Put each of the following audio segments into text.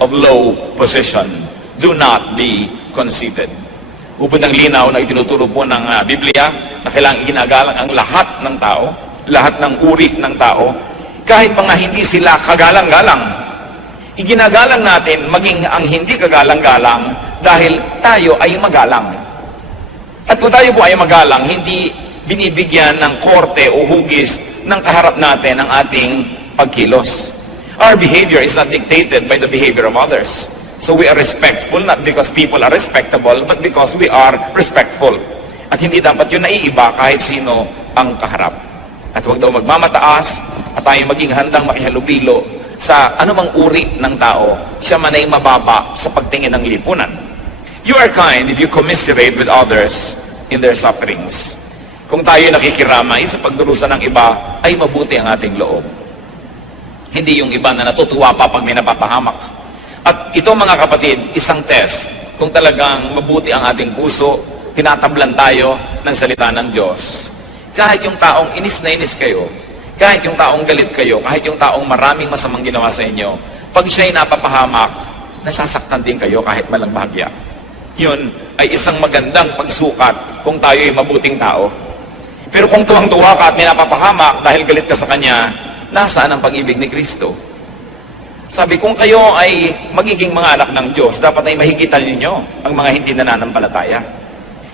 of low position. Do not be conceited. Ubod ng linaw na itinuturo po ng Biblia na kailangang ginagalang ang lahat ng tao, lahat ng uri ng tao, kahit mga hindi sila kagalang-galang. Iginagalang natin maging ang hindi kagalang-galang dahil tayo ay magalang. At kung tayo po ay magalang, hindi binibigyan ng korte o hugis ng kaharap natin ang ating pagkilos. Our behavior is not dictated by the behavior of others. So we are respectful, not because people are respectable, but because we are respectful. At hindi dapat yun naiiba kahit sino ang kaharap. At huwag daw magmamataas at tayo maging handang makihalubilo sa anumang uri ng tao, siya man ay mababa sa pagtingin ng lipunan. You are kind if you commiserate with others in their sufferings. Kung tayo nakikiramay sa pagdurusa ng iba, ay mabuti ang ating loob. Hindi yung iba na natutuwa pa pag may napapahamak. At ito mga kapatid, isang test kung talagang mabuti ang ating puso, tinatablan tayo ng salita ng Diyos. Kahit yung taong inis na inis kayo, kahit yung taong galit kayo, kahit yung taong maraming masamang ginawa sa inyo, pag siya'y napapahamak, nasasaktan din kayo kahit malang bahagya. Yun ay isang magandang pagsukat kung tayo ay mabuting tao. Pero kung tuwang-tuwa ka at may napapahamak dahil galit ka sa kanya, nasaan ang pag-ibig ni Kristo? Sabi, kung kayo ay magiging mga anak ng Diyos, dapat ay mahigitan ninyo ang mga hindi nananampalataya.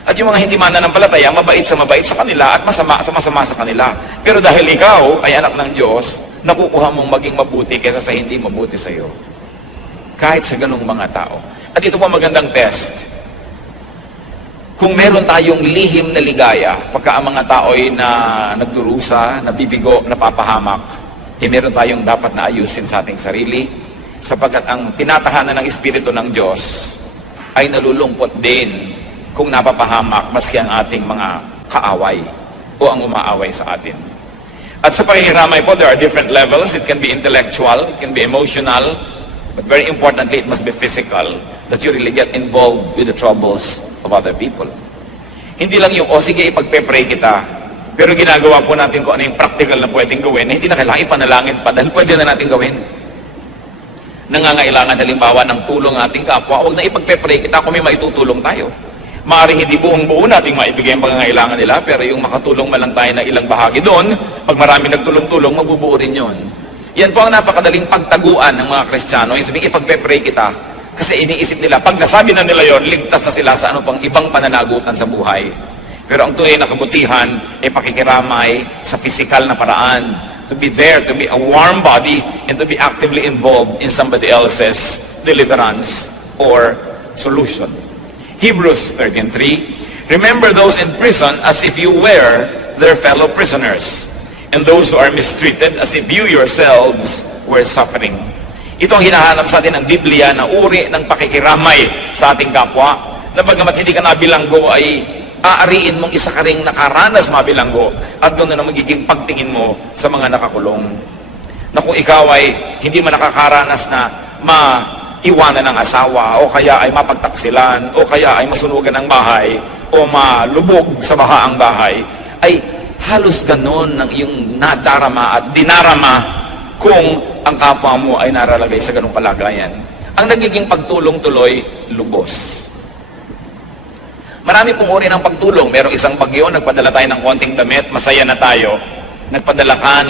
At yung mga hindi mananampalataya, mabait sa kanila at masama sa kanila. Pero dahil ikaw ay anak ng Diyos, nakukuha mong maging mabuti kaysa sa hindi mabuti sa iyo. Kahit sa ganung mga tao. At ito po magandang test. Kung meron tayong lihim na ligaya, pagka ang mga tao ay nagdurusa, nabibigo, napapahamak, meron tayong dapat na ayusin sa ating sarili, sapagkat ang tinatahanan ng Espiritu ng Diyos ay nalulungkot din kung napapahamak maski ang ating mga kaaway o ang umaaway sa atin. At sa pakikiramay po, there are different levels. It can be intellectual, it can be emotional, but very importantly, it must be physical, that you really get involved with the troubles of other people. Hindi lang yung, sige, ipagpe-pray kita, pero ginagawa po natin kung ano yung practical na pwedeng gawin, na hindi na kailangan ipanalangin pa, dahil pwede na natin gawin. Nangangailangan halimbawa ng tulong ating kapwa, huwag na ipagpe-pray kita kung may maitutulong tayo. Maaaring hindi buong-buo nating maibigay ang pangangailangan nila, pero yung makatulong man lang tayo na ilang bahagi doon, pag marami nagtulong-tulong, mabubuo rin yun. Yan po ang napakadaling pagtaguan ng mga Kristiyano, yung sabihin, ipagpe-pray kita. Kasi iniisip nila, pag nasabi na nila yon, ligtas na sila sa ano pang ibang pananagutan sa buhay. Pero ang tunay na kabutihan ay pakikiramay sa physical na paraan. To be there, to be a warm body, and to be actively involved in somebody else's deliverance or solution. Hebrews 13:3, remember those in prison as if you were their fellow prisoners, and those who are mistreated as if you yourselves were suffering. Ito ang hinahanap sa atin ng Biblia na uri ng pakikiramay sa ating kapwa, na bagamat hindi ka nabilanggo ay aariin mong isa ka ring nakaranas mabilanggo at doon na magiging pagtingin mo sa mga nakakulong. Na kung ikaw ay hindi man nakakaranas na iwanan ng asawa, o kaya ay mapagtaksilan, o kaya ay masunugan ng bahay, o malubog sa baha ang bahay, ay halos ganon ng iyong nadarama at dinarama kung ang kapwa mo ay naralagay sa ganong kalagayan. Ang nagiging pagtulong tuloy, lubos. Marami pong uri ng pagtulong. Merong isang bagyo, nagpadala tayo ng konting damit, masaya na tayo. Nagpadala ka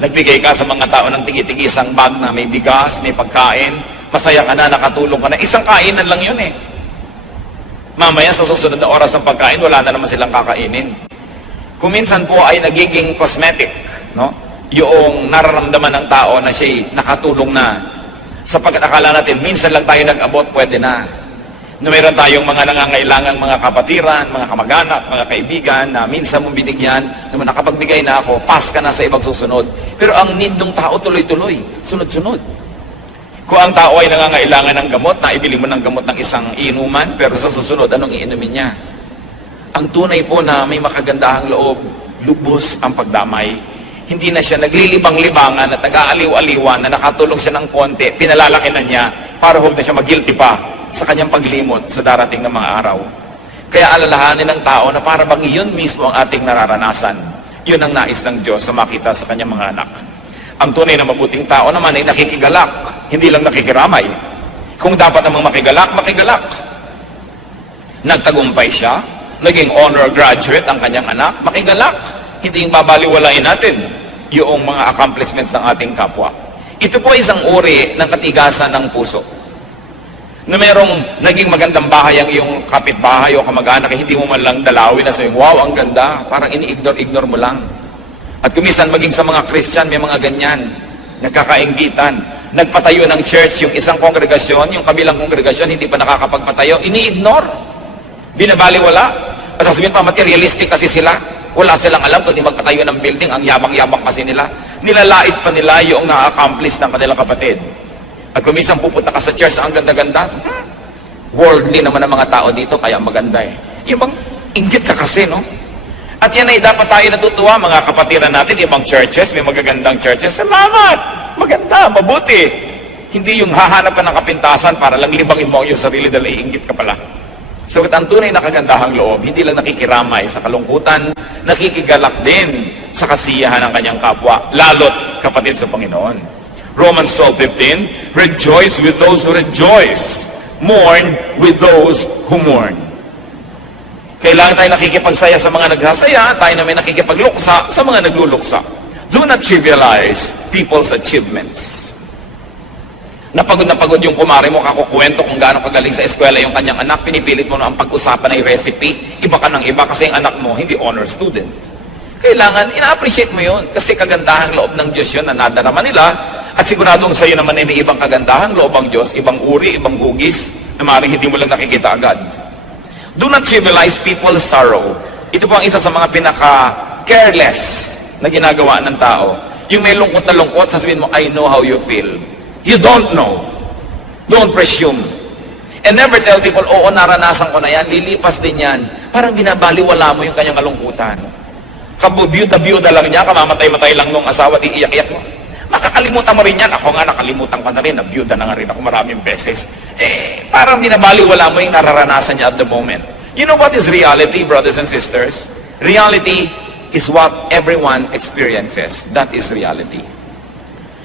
nagbigay ka sa mga tao ng tigi-tigisang bag na may bigas, may pagkain, masaya ka na, nakatulong ka na. Isang kainan lang yun eh. Mamaya sa susunod na oras ng pagkain, wala na naman silang kakainin. Kung minsan po ay nagiging cosmetic, no? Yung nararamdaman ng tao na siya'y nakatulong na. Sapagkat akala natin, minsan lang tayo nag-abot, pwede na. Na mayroon tayong mga nangangailangang mga kapatiran, mga kamag-anak, mga kaibigan, na minsan mong binigyan, naman nakapagbigay na ako, pass ka na sa ibang susunod. Pero ang need ng tao tuloy-tuloy, sunod-sunod. Kung ang tao ay nangangailangan ng gamot, naibili mo ng gamot ng isang inuman, pero sa susunod, anong iinumin niya? Ang tunay po na may makagandahang loob, lubos ang pagdamay. Hindi na siya naglilibang-libangan at nag-aaliw-aliwan na nakatulong siya ng konti, pinalalaki na niya para huwag na siya mag-guilty pa sa kanyang paglimot sa darating na mga araw. Kaya alalahanin ng tao na para bang iyon mismo ang ating nararanasan. Yun ang nais ng Diyos na makita sa kanyang mga anak. Ang tunay na mabuting tao naman ay nakikigalak, hindi lang nakikiramay. Kung dapat namang makigalak, makigalak. Nagtagumpay siya, naging honor graduate ang kanyang anak, makigalak. Hindi yung babaliwalain natin yung mga accomplishments ng ating kapwa. Ito po isang uri ng katigasan ng puso. Na merong naging magandang bahay ang iyong kapitbahay o kamag-anak, hindi mo man lang dalawin na sabi, wow, ang ganda. Parang ini-ignore mo lang. At kumisan maging sa mga Christian, may mga ganyan. Nagkakainggitan. Nagpatayo ng church, yung isang kongregasyon, yung kabilang kongregasyon, hindi pa nakakapagpatayo, ini-ignore. Binabaliwala. At sasabihin pa, materialistic kasi sila. Wala silang alam kundi magpatayo ng building, ang yabang-yabang kasi nila. Nilalait pa nila yung na-accomplish ng kanilang kapatid. At kung minsan pupunta ka sa church, ang ganda-ganda, worldly naman ang mga tao dito, kaya maganda eh. Yung bang, inggit ka kasi, no? At yan ay dapat tayo natutuwa, mga kapatiran natin, ibang churches, may magagandang churches. Salamat! Maganda, mabuti. Hindi yung hahanap ka ng kapintasan para lang libangin mo yung sarili dahil iinggit ka pala. So, ang tunay na kagandahang loob, hindi lang nakikiramay sa kalungkutan, nakikigalak din sa kasiyahan ng kanyang kapwa, lalo't kapatid sa Panginoon. Romans 12:15, rejoice with those who rejoice, mourn with those who mourn. Kailangan tayo nakikipagsaya sa mga nagsasaya, tayo naman nakikipagluksa sa mga nagluluksa. Do not trivialize people's achievements. Napagod na pagod yung kumare mo, kakukwento kung gaano kagaling sa eskwela yung kanyang anak, pinipilit mo na ang pag-usapan ay recipe, iba ka ng iba kasi ang anak mo hindi honor student. Kailangan, ina-appreciate mo yun kasi kagandahang loob ng Diyos yun na nadarama nila. At siguradong sa iyo naman ay may ibang kagandahan, loob ang Diyos, ibang uri, ibang hugis, na maaaring hindi mo lang nakikita agad. Do not trivialize people's sorrow. Ito po ang isa sa mga pinaka-careless na ginagawa ng tao. Yung may lungkot na lungkot, sasabihin mo, I know how you feel. You don't know. Don't presume. And never tell people, oo, naranasan ko na yan, lilipas din yan. Parang binabaliwala mo yung kanyang kalungkutan. Kabubiyuda-biyuda lang niya, kamamatay-matay lang nung asawa, di iyak-iyak mo. Makakalimutan mo rin yan. Ako nga, nakalimutan ko na rin. Nabiyuda na nga rin ako maraming beses. Parang binabaliwala mo yung nararanasan niya at the moment. You know what is reality, brothers and sisters? Reality is what everyone experiences. That is reality.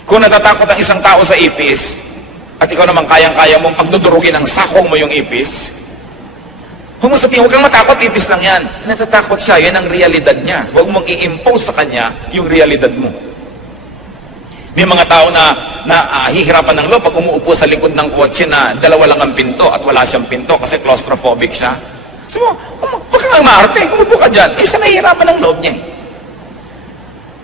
Kung natatakot ang isang tao sa ipis, at ikaw naman kayang-kaya mong pagdudurugin ng sakong mo yung ipis, huwag mo sabihin, huwag kang matakot, ipis lang yan. Natatakot siya, yan ang realidad niya. Huwag mong i-impose sa kanya yung realidad mo. May mga tao na hihirapan ng loob pag umuupo sa likod ng kotse na dalawa lang ang pinto at wala siyang pinto kasi claustrophobic siya. So, huwag kang maarte, umupo ka dyan. Isa nahihirapan ng loob niya.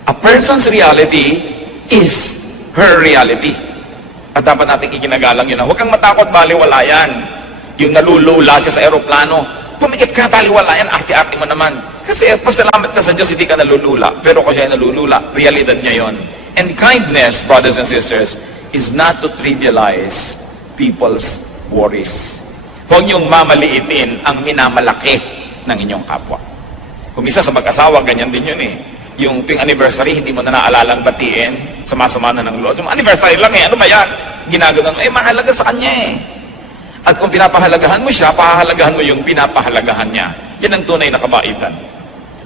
A person's reality is her reality. At dapat natin iginagalang yun. Huwag kang matakot, baliwala yan. Yung nalulula siya sa aeroplano, pumikit ka, baliwala yan, arte-arte mo naman. Kasi pasalamat ka sa Diyos, hindi ka nalulula. Pero kung siya nalulula, realidad niya yon. And kindness, brothers and sisters, is not to trivialize people's worries. Huwag niyong mamaliitin ang minamalaki ng inyong kapwa. Kung isa sa mag-asawa, ganyan din yun eh. Yung tuwing anniversary, hindi mo na naalalang batiin, sama-sama na ng loob. Yung anniversary lang eh, ano ba yan? Ginagawa mo, mahalaga sa kanya eh. At kung pinapahalagahan mo siya, pahahalagahan mo yung pinapahalagahan niya. Yan ang tunay na kabaitan.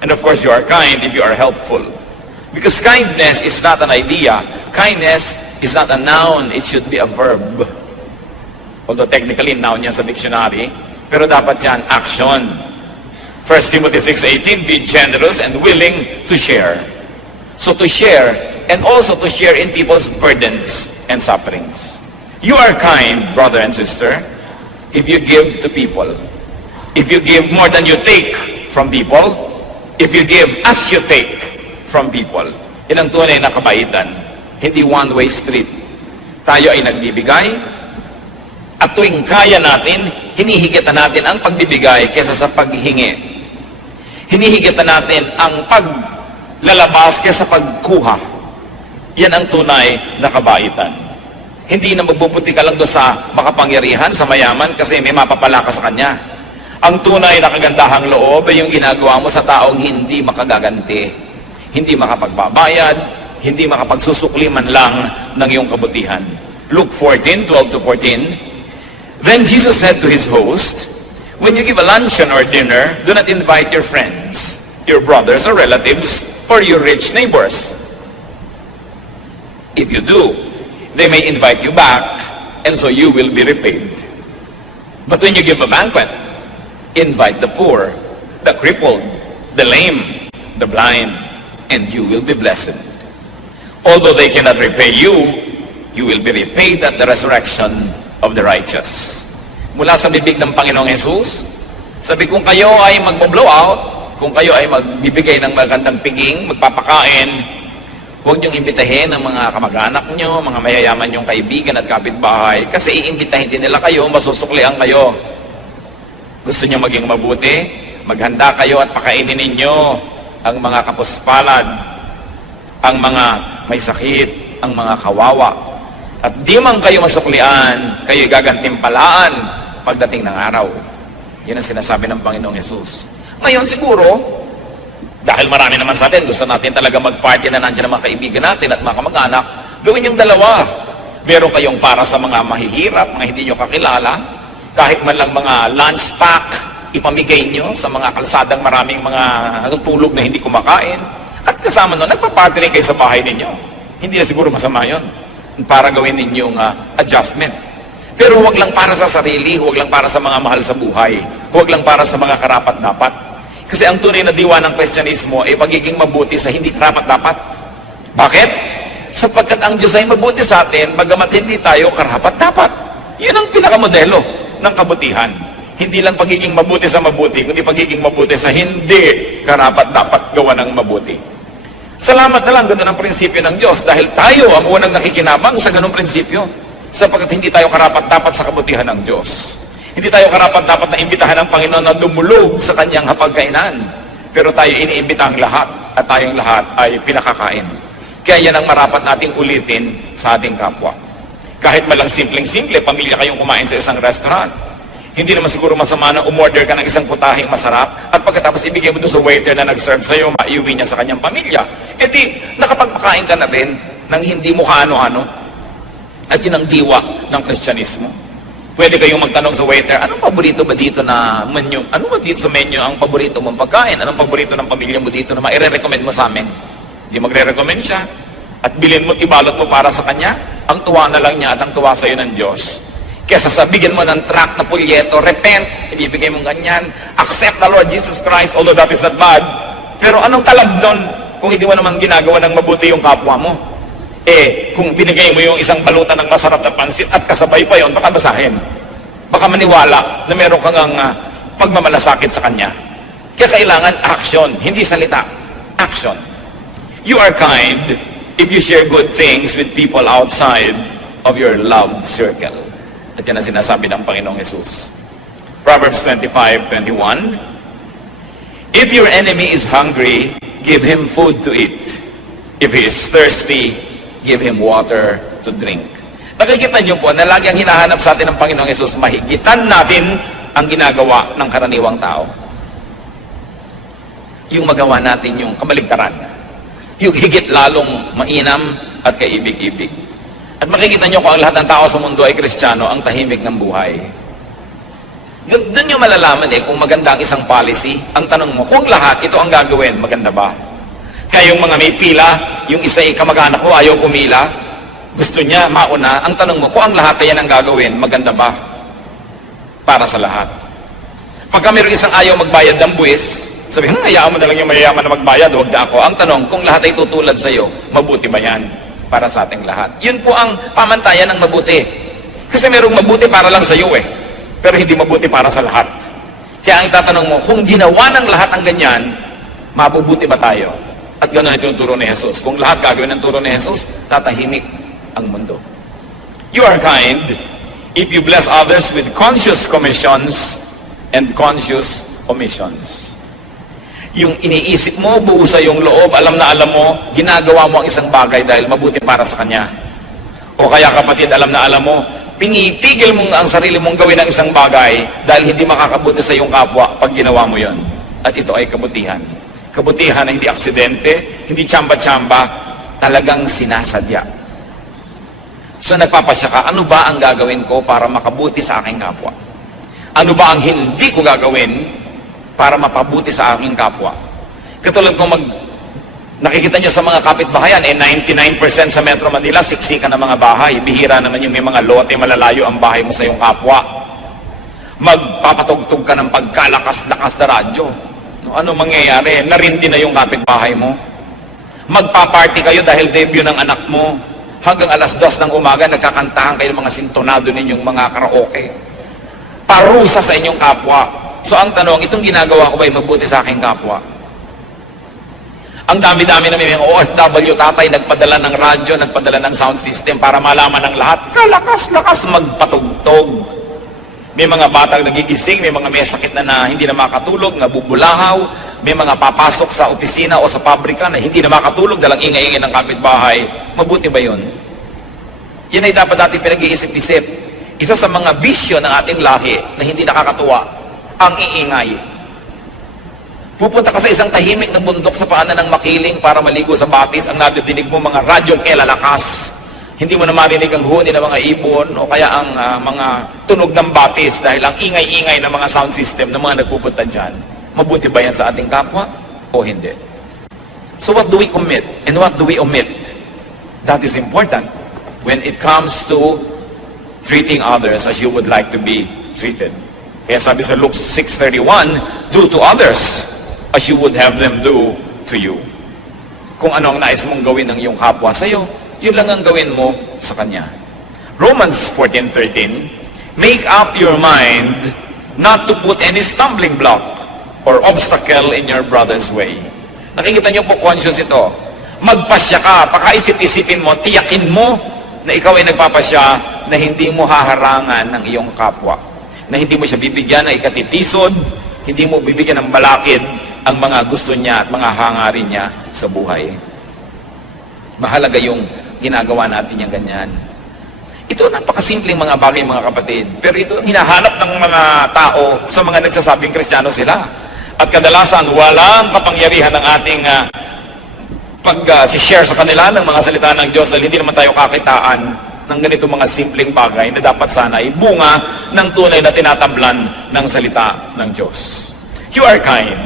And of course, you are kind if you are helpful. Because kindness is not an idea. Kindness is not a noun. It should be a verb. Although technically, noun yan sa dictionary. Pero dapat yan, action. 1 Timothy 6:18, be generous and willing to share. So to share, and also to share in people's burdens and sufferings. You are kind, brother and sister, if you give to people. If you give more than you take from people, if you give as you take from people. Yan ang tunay na kabaitan. Hindi one-way street. Tayo ay nagbibigay, at tuwing kaya natin, hinihigitan natin ang pagbibigay kaysa sa paghingi. Hinihigitan natin ang paglalabas kaysa pagkuha. Yan ang tunay na kabaitan. Hindi na magbubuti ka lang doon sa makapangyarihan, sa mayaman, kasi may mapapala ka sa kanya. Ang tunay na kagandahang loob ay yung ginagawa mo sa taong hindi makagaganti. Hindi makapagbabayad, hindi makapagsusukli man lang ng iyong kabutihan. Luke 14:12-14, then Jesus said to his host, when you give a luncheon or dinner, do not invite your friends, your brothers or relatives, or your rich neighbors. If you do, they may invite you back, and so you will be repaid. But when you give a banquet, invite the poor, the crippled, the lame, the blind, and you will be blessed. Although they cannot repay you, you will be repaid at the resurrection of the righteous. Mula sa bibig ng Panginoong Jesus, sabi, kung kayo ay mag-blow out, kung kayo ay magbibigay ng magandang piging, magpapakain, huwag niyong imbitahin ang mga kamag-anak niyo, mga mayayaman niyong kaibigan at kapitbahay, kasi iimbitahin din nila kayo, masusuklian kayo. Gusto niyo maging mabuti? Maghanda kayo at pakainin ninyo ang mga kapuspalad, ang mga may sakit, ang mga kawawa. At di man kayo masuklian, kayo gagantimpalaan pagdating ng araw. Yan ang sinasabi ng Panginoong Yesus. Ngayon siguro, dahil marami naman sa atin, gusto natin talaga mag-party na nandiyan ang mga kaibigan natin at mga kamag-anak, gawin yung dalawa. Meron kayong para sa mga mahihirap, mga hindi nyo kakilala, kahit man lang mga lunch pack, ipamigay nyo sa mga kalsadang maraming mga natutulog na hindi kumakain. At kasama nun, nagpa-party rin kayo sa bahay ninyo. Hindi na siguro masama yun para gawin ninyong adjustment. Pero huwag lang para sa sarili, huwag lang para sa mga mahal sa buhay, huwag lang para sa mga karapat-dapat. Kasi ang tunay na diwa ng Kristyanismo ay pagiging mabuti sa hindi karapat-dapat. Bakit? Sapagkat ang Diyos ay mabuti sa atin, bagamat hindi tayo karapat-dapat. Yun ang pinakamodelo ng kabutihan. Hindi lang pagiging mabuti sa mabuti, kundi pagiging mabuti sa hindi karapat-dapat gawa ng mabuti. Salamat na lang, ganoon ang prinsipyo ng Diyos dahil tayo ang unang nakikinabang sa ganung prinsipyo sapagkat hindi tayo karapat-dapat sa kabutihan ng Diyos. Hindi tayo karapat-dapat na imbitahan ng Panginoon na dumulog sa kanyang hapagkainan. Pero tayo iniimbita ang lahat at tayong lahat ay pinakakain. Kaya yan ang marapat nating ulitin sa ating kapwa. Kahit malang simpleng-simple, pamilya kayong kumain sa isang restaurant, hindi naman siguro masama na umorder ka ng isang putahing masarap at pagkatapos ibigay mo doon sa waiter na nag-serve sa'yo, maiuwi niya sa kanyang pamilya. E di, nakapagpakain ka na rin ng hindi mo kaano-ano. At yun ang diwa ng Kristyanismo. Pwede kayong magtanong sa waiter, anong paborito ba dito na menu? Ano ba dito sa menu ang paborito mong pagkain? Anong paborito ng pamilya mo dito na maire-recommend mo sa amin? Hindi magre-recommend siya. At bilhin mo, ibalot mo para sa kanya. Ang tuwa na lang niya at ang tuwa sa'yo ng Diyos. Kesa sabigyan mo ng tract na pulyeto, repent, ibibigay mong ganyan, accept the Lord Jesus Christ, although that is not bad. Pero anong talab doon kung hindi mo naman ginagawa ng mabuti yung kapwa mo? Eh, kung binigay mo yung isang balutan ng masarap na pansit at kasabay pa yon, baka basahin. Baka maniwala na meron kang pagmamalasakit sa kanya. Kaya kailangan action, hindi salita. Action. You are kind if you share good things with people outside of your love circle. At yan ang sinasabi ng Panginoong Jesus. Proverbs 25:21. If your enemy is hungry, give him food to eat. If he is thirsty, give him water to drink. Nakikita niyo po na lagi ang hinahanap sa atin ng Panginoong Jesus, mahigitan natin ang ginagawa ng karaniwang tao. Yung magawa natin yung kamaligtaran. Yung higit lalong mainam at kaibig-ibig. At makikita nyo kung ang lahat ng tao sa mundo ay Kristiyano, ang tahimik ng buhay. Doon nyo malalaman kung maganda ang isang policy. Ang tanong mo, kung lahat ito ang gagawin, maganda ba? Kaya yung mga may pila, yung isa ay kamag-anak ko, ayaw pumila, gusto niya mauna. Ang tanong mo, kung ang lahat ay yan ang gagawin, maganda ba? Para sa lahat. Pagka mayroong isang ayaw magbayad ng buwis, sabi, hayaan mo na lang yung mayayaman na magbayad, huwag na ako. Ang tanong, kung lahat ay tutulad sa iyo, mabuti ba yan? Para sa ating lahat. Yun po ang pamantayan ng mabuti. Kasi merong mabuti para lang sa iyo pero hindi mabuti para sa lahat. Kaya ang itatanong mo, kung ginawa ng lahat ang ganyan, mabubuti ba tayo? At gano'n ito yung turo ni Jesus. Kung lahat gagawin ng turo ni Jesus, tatahimik ang mundo. You are kind if you bless others with conscious commissions and conscious omissions. Yung iniisip mo, buo sa iyong loob, alam na alam mo, ginagawa mo ang isang bagay dahil mabuti para sa kanya. O kaya kapatid, alam na alam mo, pinipigil mo ang sarili mong gawin ang isang bagay dahil hindi makakabuti sa iyong kapwa pag ginawa mo yon. At ito ay kabutihan. Kabutihan na hindi aksidente, hindi tsamba-tsamba, talagang sinasadya. So nagpapasya ka, ano ba ang gagawin ko para makabuti sa aking kapwa? Ano ba ang hindi ko gagawin para mapabuti sa aking kapwa? Katulad kung Nakikita nyo sa mga kapitbahayan, 99% sa Metro Manila, siksikan ng mga bahay. Bihira naman yung may mga lote, malalayo ang bahay mo sa iyong kapwa. Magpapatugtog ka ng pagkalakas-lakas na radyo. Ano mangyayari? Narindi na yung kapitbahay mo. Magpa-party kayo dahil debut ng anak mo. Hanggang alas 2 ng umaga, nagkakantahan kayo ng mga sintonado ninyong mga karaoke. Parusa sa inyong kapwa. So ang tanong, itong ginagawa ko ba'y mabuti sa aking kapwa? Ang dami-dami na may mga OFW tatay, nagpadala ng radyo, nagpadala ng sound system para malaman ng lahat, kalakas-lakas magpatugtog. May mga batang nagigising, may mga may sakit na hindi na makatulog, nabubulahaw, may mga papasok sa opisina o sa pabrika na hindi na makatulog dalang ingay-ingay ng kapitbahay. Mabuti ba yun? Yan ay dapat natin pinag-iisip-isip. Isa sa mga bisyo ng ating lahi na hindi nakakatuwa, ang iingay. Pupunta ka sa isang tahimik na bundok sa paanan ng makiling para maligo sa batis, ang nadidinig mo mga radyong kelalakas. Hindi mo na marinig ang huni ng mga ibon o kaya ang mga tunog ng batis dahil ang ingay-ingay ng mga sound system ng mga nagpupunta dyan. Mabuti ba yan sa ating kapwa o hindi? So what do we commit and what do we omit? That is important when it comes to treating others as you would like to be treated. Kaya sabi sa Luke 6:31, do to others as you would have them do to you. Kung ano ang nais mong gawin ng iyong kapwa sa iyo, yun lang ang gawin mo sa kanya. Romans 14:13, make up your mind not to put any stumbling block or obstacle in your brother's way. Nakikita niyo po, conscious ito. Magpasya ka, pakaisip-isipin mo, tiyakin mo na ikaw ay nagpapasya na hindi mo haharangan ng iyong kapwa. Na hindi mo siya bibigyan ng ikatitisod, hindi mo bibigyan ng balakid ang mga gusto niya at mga hangarin niya sa buhay. Mahalaga yung ginagawa natin yung ganyan. Ito napakasimpleng mga bagay, mga kapatid. Pero ito ang hinahanap ng mga tao sa mga nagsasabing Kristiyano sila. At kadalasan, walang kapangyarihan ng ating pag-share sa kanila ng mga salita ng Diyos dahil hindi naman tayo kakitaan ng ganito mga simpleng bagay na dapat sana ay bunga ng tunay na tinatablan ng salita ng Diyos. You are kind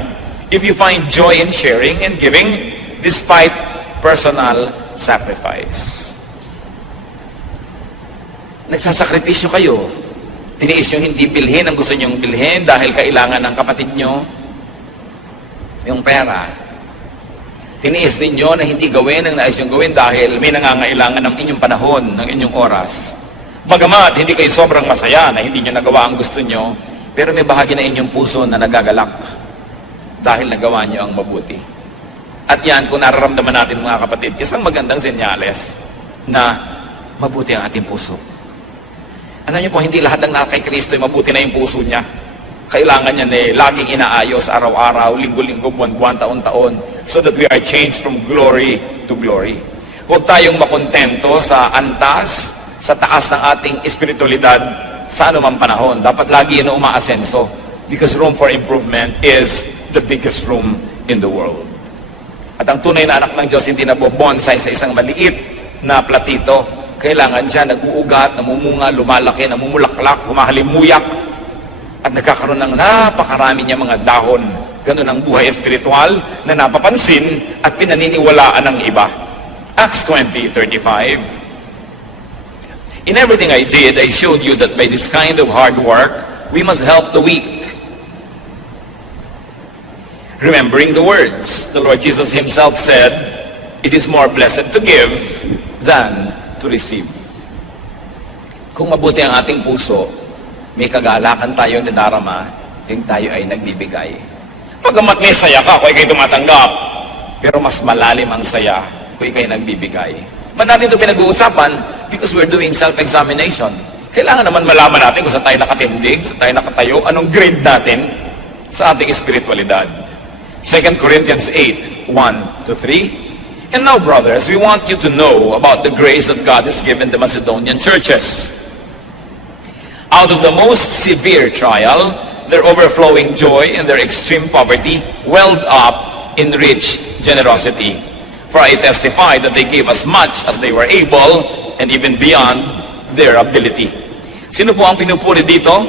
if you find joy in sharing and giving despite personal sacrifice. Nagsasakripisyo kayo. Tiniis nyo hindi bilhin ang gusto nyong bilhin dahil kailangan ng kapatid nyo yung pera. Tiniis ninyo na hindi gawin ang nais nyong gawin dahil may nangangailangan ng inyong panahon, ng inyong oras. Bagamat hindi kayo sobrang masaya na hindi nyo nagawa ang gusto nyo, pero may bahagi na inyong puso na nagagalak dahil nagawa niyo ang mabuti. At yan, kung nararamdaman natin mga kapatid, isang magandang senyales na mabuti ang ating puso. Alam niyo po, hindi lahat ng nakay Kristo ay mabuti na yung puso niya. Kailangan niya na laging inaayos araw-araw, linggo-linggo, buwan-buwan, taon-taon, so that we are changed from glory to glory. Huwag tayong makontento sa antas, sa taas ng ating espiritualidad sa anumang panahon. Dapat lagi na umaasenso because room for improvement is the biggest room in the world. At ang tunay na anak ng Diyos hindi na bonsai sa isang maliit na platito. Kailangan siya nag-uugat, namumunga, lumalaki, namumulaklak, humahalimuyak, at nagkakaroon ng napakarami niya mga dahon. Ganun ang buhay espiritual na napapansin at pinaniniwalaan ng iba. Acts 20:35. In everything I did, I showed you that by this kind of hard work, we must help the weak. Remembering the words, the Lord Jesus himself said, it is more blessed to give than to receive. Kung mabuti ang ating puso, may kagalakan tayo na darama, ting tayo ay nagbibigay. Pagamat may saya ka, kung ikay tumatanggap, pero mas malalim ang saya kung ikay nagbibigay. Ba't natin ito pinag-uusapan? Because we're doing self-examination. Kailangan naman malaman natin kung saan tayo nakatindig, saan tayo nakatayo, anong grade natin sa ating espiritualidad. 2 Corinthians 8:1-3. And now, brothers, we want you to know about the grace that God has given the Macedonian churches. Out of the most severe trial, their overflowing joy and their extreme poverty welled up in rich generosity. For I testify that they gave as much as they were able and even beyond their ability. Sino po ang pinupuri dito?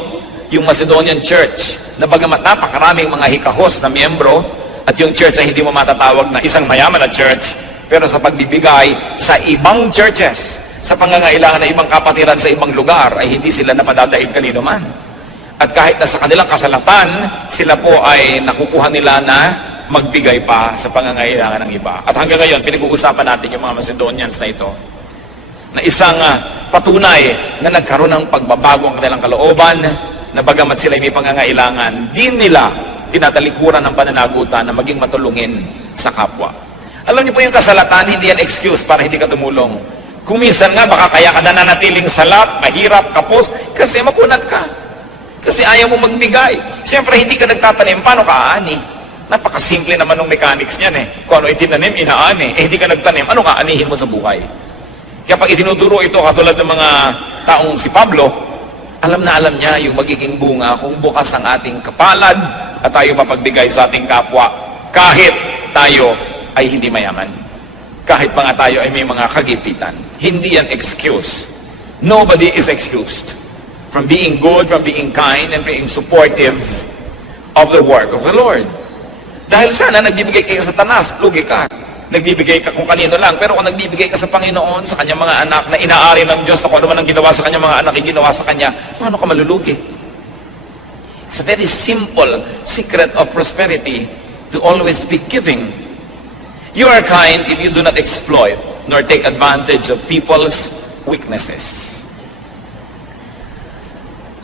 Yung Macedonian church, na bagamat napakaraming mga hikahos na miyembro, At yung church ay hindi mo matatawag na isang mayaman na church, pero sa pagbibigay sa ibang churches, sa pangangailangan ng ibang kapatiran sa ibang lugar, ay hindi sila napadadaig kanino man. At kahit na sa kanilang kasalatan, sila po ay nakukuha nila na magbigay pa sa pangangailangan ng iba. At hanggang ngayon, pinag-uusapan natin yung mga Macedonians na ito, na isang patunay na nagkaroon ng pagbabago ang kanilang kalooban, na bagamat sila may pangangailangan, di nila tinatalikuran ng pananagutan na maging matulungin sa kapwa. Alam niyo po, yung kasalatan, hindi yan excuse para hindi ka tumulong. Kung minsan nga, baka kaya ka nananatiling salat, mahirap, kapos, kasi makunat ka. Kasi ayaw mo magbigay. Siyempre, hindi ka nagtatanim, paano ka aani? Napakasimple naman ng mechanics niyan eh. Kung ano itinanim, inaani. Hindi ka nagtanim, ano ka anihin mo sa buhay? Kaya pag itinuturo ito, katulad ng mga taong si Pablo, alam na alam niya yung magiging bunga kung bukas ang ating kapalad at tayo mapagbigay sa ating kapwa kahit tayo ay hindi mayaman. Kahit mga tayo ay may mga kagipitan. Hindi yan excuse. Nobody is excused from being good, from being kind, and being supportive of the work of the Lord. Dahil sana nagbibigay kayo sa Satanas, lugi ka. Nagbibigay ka kung kanino lang, pero kung nagbibigay ka sa Panginoon, sa kanyang mga anak na inaari ng Diyos, kung ano man ang ginawa sa kanyang mga anak, ginawa sa kanya, paano ka malulugi? It's a very simple secret of prosperity to always be giving. You are kind if you do not exploit nor take advantage of people's weaknesses.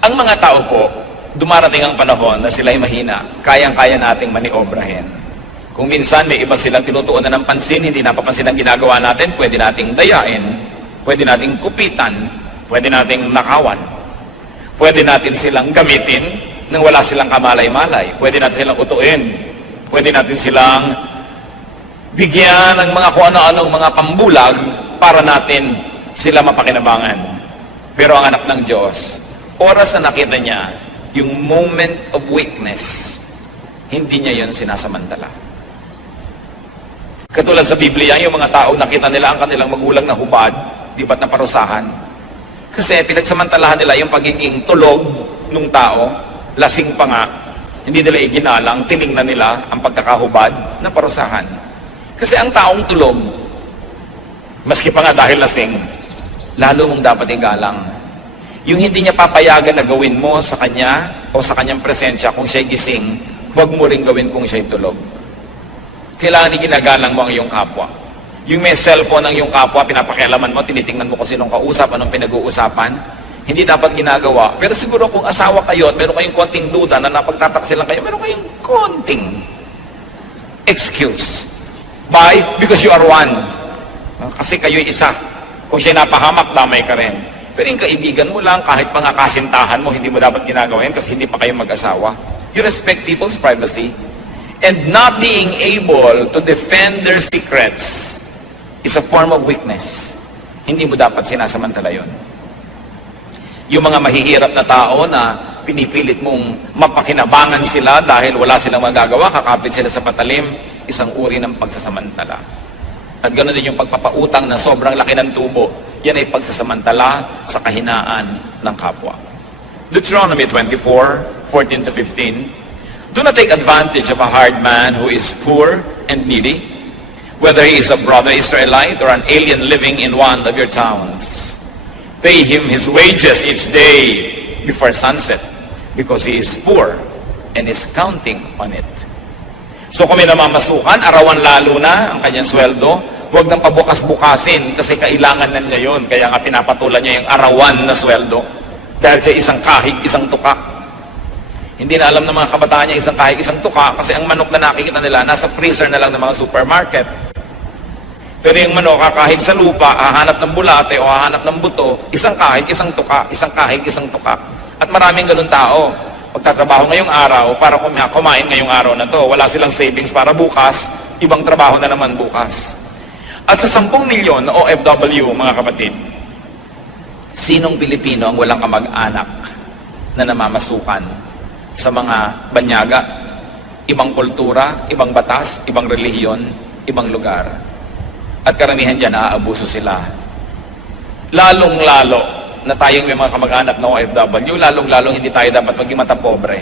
Ang mga tao po, dumarating ang panahon na sila'y mahina, kayang-kaya nating maniobrahin. Kung minsan may iba silang tinutuunan ng pansin, hindi napapansin ang ginagawa natin, pwede nating dayain, pwede nating kupitan, pwede nating nakawan, pwede natin silang gamitin nang wala silang kamalay-malay, pwede natin silang utuin, pwede natin silang bigyan ng mga kung ano-anong mga pambulag para natin sila mapakinabangan. Pero ang anak ng Diyos, oras na nakita niya yung moment of weakness, hindi niya yun sinasamantala. Katulad sa Biblia, yung mga tao nakita nila ang kanilang magulang na hubad, di ba't naparusahan? Kasi pinagsamantalahan nila yung pagiging tulog ng tao, lasing pa nga, hindi nila iginalang, tiningnan nila ang pagkakahubad na parusahan. Kasi ang taong tulog, maski pa nga dahil lasing, lalo mong dapat igalang. Yung hindi niya papayagan na gawin mo sa kanya o sa kanyang presensya kung siya'y gising, huwag mo rin gawin kung siya'y tulog. Kailangan ginagalang mo ang iyong kapwa. Yung may cellphone ng iyong kapwa, pinapakialaman mo, tinitingnan mo kung sinong kausap, anong pinag-uusapan, hindi dapat ginagawa. Pero siguro kung asawa kayo at meron kayong konting duda na napagtataksilan kayo, meron kayong konting excuse. Why? Because you are one. Kasi kayo'y isa. Kung siya'y napahamak, damay ka rin. Pero yung kaibigan mo lang, kahit mga kasintahan mo, hindi mo dapat ginagawa yan kasi hindi pa kayo mag-asawa. You respect people's privacy. And not being able to defend their secrets is a form of weakness. Hindi mo dapat sinasamantala yun. Yung mga mahihirap na tao na pinipilit mong mapakinabangan sila dahil wala silang magagawa, kakapit sila sa patalim, isang uri ng pagsasamantala. At ganoon din yung pagpapautang na sobrang laki ng tubo. Yan ay pagsasamantala sa kahinaan ng kapwa. Deuteronomy 24:14 to 15. Do not take advantage of a hard man who is poor and needy, whether he is a brother Israelite or an alien living in one of your towns. Pay him his wages each day before sunset, because he is poor and is counting on it. So kung may namamasukan, arawan lalo na ang kanyang sweldo, huwag nang pabukas-bukasin kasi kailangan na niya yun. Kaya nga pinapatulan niya yung arawan na sweldo. Dahil siya isang kahig, isang tuka. Hindi na alam ng mga kabataan niya isang kahig, isang tuka kasi ang manok na nakikita nila nasa freezer na lang ng mga supermarket. Pero yung manok kakahig sa lupa, hahanap ng bulate o hahanap ng buto, isang kahig, isang tuka, isang kahig, isang tuka. At maraming ganun tao. Pagtatrabaho ngayong araw para kumain ngayong araw na to. Wala silang savings para bukas, ibang trabaho na naman bukas. At sa 10 milyon na OFW, mga kapatid, sinong Pilipino ang walang kamag-anak na namamasukan sa mga banyaga, ibang kultura, ibang batas, ibang relihiyon, ibang lugar? At karamihan dyan, naaabuso sila. Lalong-lalo na tayong may mga kamag-anak na OFW, lalong-lalong hindi tayo dapat maging matapobre.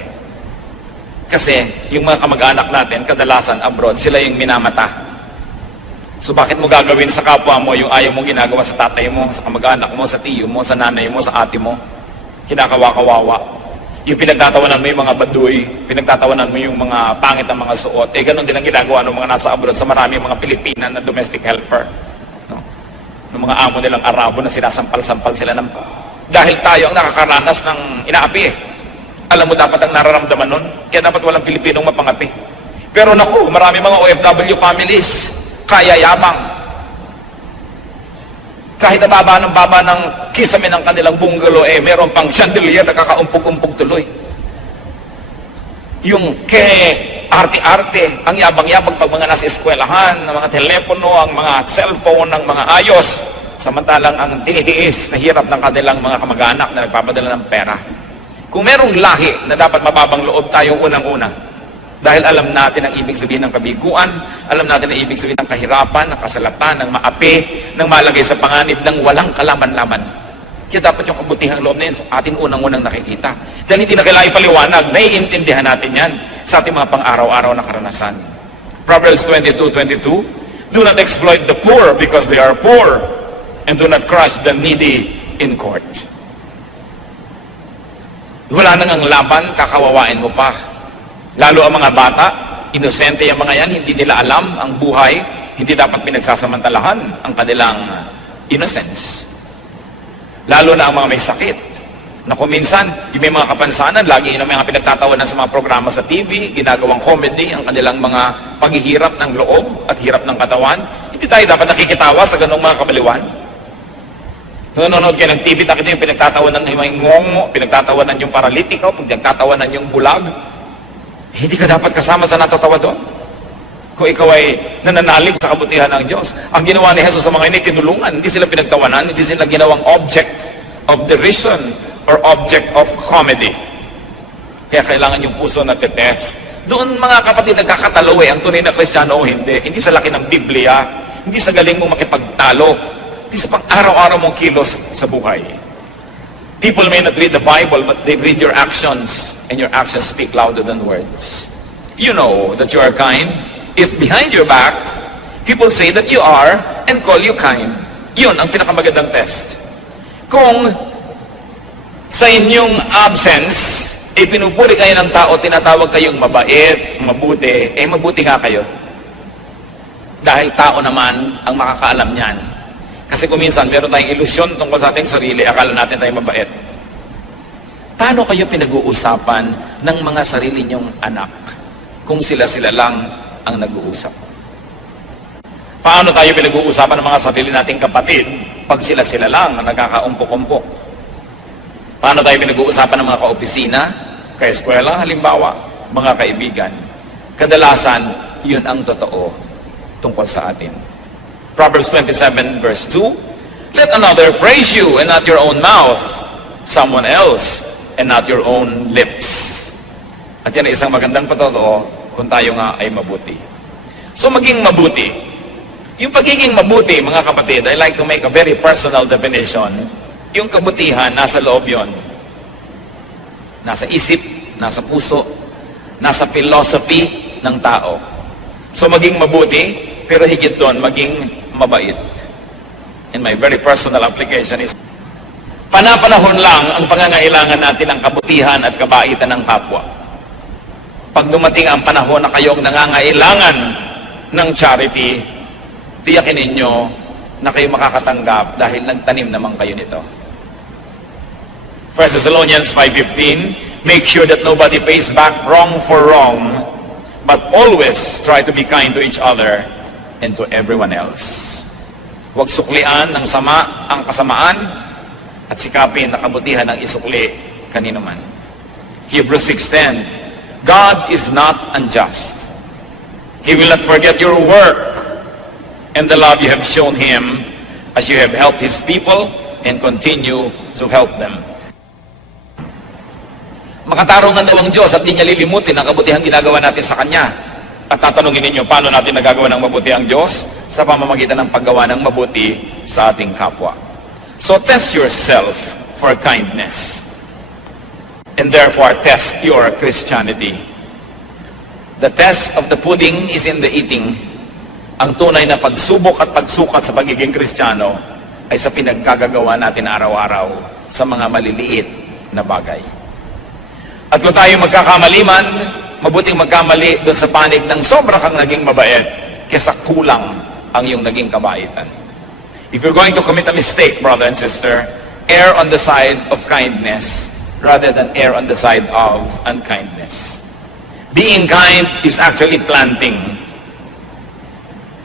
Kasi yung mga kamag-anak natin, kadalasan abroad, sila yung minamata. So bakit mo gagawin sa kapwa mo yung ayaw mo ginagawa sa tatay mo, sa kamag-anak mo, sa tiyo mo, sa nanay mo, sa ate mo? Kinakawa-kawawa. Yung pinagtatawanan mo yung mga baduy, pinagtatawanan mo yung mga pangit na mga suot, ganun din ang ginagawa ng mga nasa abroad sa maraming mga Pilipina na domestic helper. No? Ng mga amo nilang Arabo na sinasampal-sampal sila ng... Dahil tayo ang nakakaranas ng inaapi eh. Alam mo dapat ang nararamdaman nun, kaya dapat walang Pilipinong mapangapi. Pero naku, marami mga OFW families, kaya yabang. Kahit baba ng kisame ng kanilang bungalow, meron pang chandelier na kakaumpog-umpog tuloy. Yung arte-arte, ang yabang-yabang pag mga nasa eskwelahan, ng mga telepono, ang mga cellphone, ng mga ayos, samantalang ang tinitiis na hirap ng kanilang mga kamag-anak na nagpapadala ng pera. Kung merong lahi na dapat mababang loob tayo unang-una, dahil alam natin ang ibig sabihin ng kabiguan, alam natin ang ibig sabihin ng kahirapan, ng kasalatan, ng maapi, ng malagay sa panganib, ng walang kalaman-laman. Kaya dapat yung kabutihang loob na yun sa ating unang-unang nakikita. Dahil hindi na kailangan ipaliwanag, naiintindihan natin yan sa ating mga pang-araw-araw na karanasan. Proverbs 22:22, do not exploit the poor because they are poor, and do not crush the needy in court. Wala nang ang laban, kakawawain mo pa. Lalo ang mga bata, inosente yung mga yan, hindi nila alam ang buhay, hindi dapat pinagsasamantalahan ang kanilang innocence. Lalo na ang mga may sakit. Na kung minsan, yung may mga kapansanan, lagi yun ang mga pinagtatawanan sa mga programa sa TV, ginagawang comedy, ang kanilang mga paghihirap ng loob at hirap ng katawan. Hindi tayo dapat nakikitawa sa ganong mga kabaliwan. Nanonood kayo ng TV, nakita yung pinagtatawanan ng mga ngongo, pinagtatawanan yung paralitiko, pinagtatawanan yung bulag. Hindi ka dapat kasama sa natatawa doon. Kung ikaw ay nananalig sa kabutihan ng Diyos. Ang ginawa ni Jesus sa mga ini, tinulungan. Hindi sila pinagtawanan, hindi sila ginawang object of derision or object of comedy. Kaya kailangan yung puso na titest. Doon mga kapatid, nagkakatalo ang tunay na Kristiyano o hindi. Hindi sa laki ng Biblia, hindi sa galing mong makipagtalo, hindi sa pang-araw-araw mong kilos sa buhay. People may not read the Bible, but they read your actions, and your actions speak louder than words. You know that you are kind if behind your back, people say that you are and call you kind. Yun ang pinakamagandang test. Kung sa inyong absence, pinupuri kayo ng tao, tinatawag kayong mabait, mabuti, mabuti nga kayo. Dahil tao naman ang makakaalam niyan. Kasi kung minsan, meron tayong ilusyon tungkol sa ating sarili, akala natin tayong mabait. Paano kayo pinag-uusapan ng mga sarili niyong anak kung sila-sila lang ang nag-uusap? Paano tayo pinag-uusapan ng mga sarili nating kapatid pag sila-sila lang ang nagkakaumpok-umpok? Paano tayo pinag-uusapan ng mga kaopisina, kaeskwela, halimbawa, mga kaibigan? Kadalasan, yun ang totoo tungkol sa atin. Proverbs 27 verse 2, let another praise you and not your own mouth, someone else and not your own lips. At yan ay isang magandang patotoo kung tayo nga ay mabuti. So maging mabuti. Yung pagiging mabuti, mga kapatid, I like to make a very personal definition. Yung kabutihan, nasa loob yon. Nasa isip, nasa puso, nasa philosophy ng tao. So maging mabuti, pero higit doon, maging mabait. And my very personal application is, panapanahon lang ang pangangailangan natin ng kabutihan at kabaitan ng kapwa. Pag dumating ang panahon na kayong nangangailangan ng charity, tiyakin ninyo na kayo makakatanggap dahil nagtanim naman kayo nito. 1 Thessalonians 5:15, make sure that nobody pays back wrong for wrong, but always try to be kind to each other and to everyone else. Huwag suklian ng sama ang kasamaan at sikapin na kabutihan ang isukli kanino man. Hebrews 6:10, God is not unjust. He will not forget your work and the love you have shown Him as you have helped His people and continue to help them. Makatarungan daw ang Diyos at di niya lilimutin ang kabutihang ginagawa natin sa Kanya. At tatanungin ninyo, paano natin nagagawa ng mabuti ang Diyos? Sa pamamagitan ng paggawa ng mabuti sa ating kapwa. So test yourself for kindness. And therefore test your Christianity. The test of the pudding is in the eating. Ang tunay na pagsubok at pagsukat sa pagiging Kristiyano ay sa pinagkagagawa natin araw-araw sa mga maliliit na bagay. At kung tayo magkakamali man, mabuting magkamali doon sa panig ng sobra kang naging mabait kesa kulang ang iyong naging kabaitan. If you're going to commit a mistake, brother and sister, err on the side of kindness rather than err on the side of unkindness. Being kind is actually planting.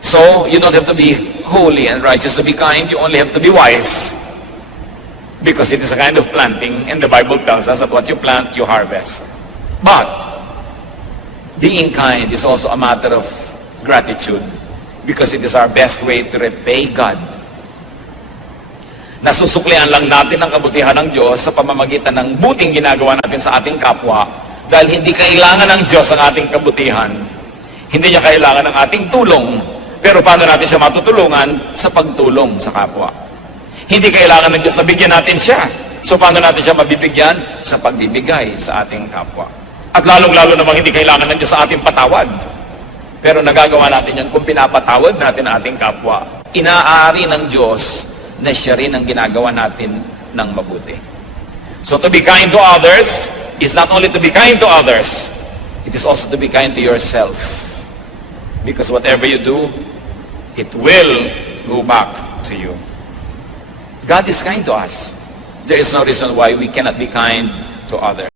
So, you don't have to be holy and righteous to be kind. You only have to be wise. Because it is a kind of planting, and the Bible tells us that what you plant, you harvest. But, being kind is also a matter of gratitude. Because it is our best way to repay God. Nasusuklian lang natin ang kabutihan ng Diyos sa pamamagitan ng buting ginagawa natin sa ating kapwa. Dahil hindi kailangan ng Diyos ang ating kabutihan. Hindi niya kailangan ng ating tulong. Pero paano natin siya matutulungan? Sa pagtulong sa kapwa. Hindi kailangan ng Diyos na bigyan natin siya. So paano natin siya mabibigyan? Sa pagbibigay sa ating kapwa. At lalong-lalo namang hindi kailangan ng Diyos sa ating patawad. Pero nagagawa natin yan kung pinapatawad natin ang ating kapwa. Inaari ng Diyos na siya rin ang ginagawa natin ng mabuti. So to be kind to others is not only to be kind to others, it is also to be kind to yourself. Because whatever you do, it will go back to you. God is kind to us. There is no reason why we cannot be kind to others.